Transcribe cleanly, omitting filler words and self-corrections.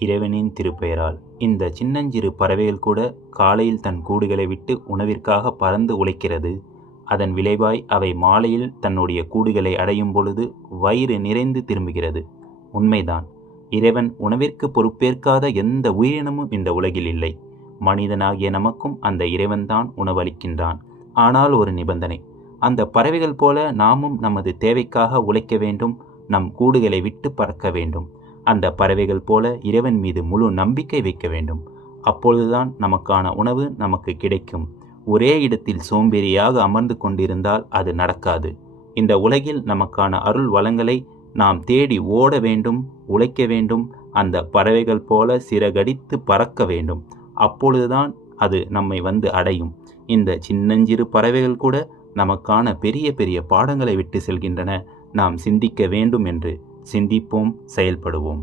இறைவனின் திருப்பெயரால் இந்த சின்னஞ்சிறு பறவைகள் கூட காலையில் தன் கூடுகளை விட்டு உணவிற்காக பறந்து உழைக்கிறது. அதன் விளைவாய் அவை மாலையில் தன்னுடைய கூடுகளை அடையும் பொழுது வயிறு நிறைந்து திரும்புகிறது. உண்மைதான், இறைவன் உணவிற்கு பொறுப்பேற்காத எந்த உயிரினமும் இந்த உலகில் இல்லை. மனிதனாகிய நமக்கும் அந்த இறைவன்தான் உணவளிக்கின்றான். ஆனால் ஒரு நிபந்தனை, அந்த பறவைகள் போல நாமும் நமது தேவைக்காக உழைக்க வேண்டும், நம் கூடுகளை விட்டு பறக்க வேண்டும். அந்த பறவைகள் போல இறைவன் மீது முழு நம்பிக்கை வைக்க வேண்டும். அப்பொழுதுதான் நமக்கான உணவு நமக்கு கிடைக்கும். ஒரே இடத்தில் சோம்பேறியாக அமர்ந்து கொண்டிருந்தால் அது நடக்காது. இந்த உலகில் நமக்கான அருள் வளங்களை நாம் தேடி ஓட வேண்டும், உழைக்க வேண்டும். அந்த பறவைகள் போல சிறகடித்து பறக்க வேண்டும். அப்பொழுதுதான் அது நம்மை வந்து அடையும். இந்த சின்னஞ்சிறு பறவைகள் கூட நமக்கான பெரிய பெரிய பாடங்களை விட்டு செல்கின்றன. நாம் சிந்திக்க வேண்டும் என்று சிந்திப்போம், செயல்படுவோம்.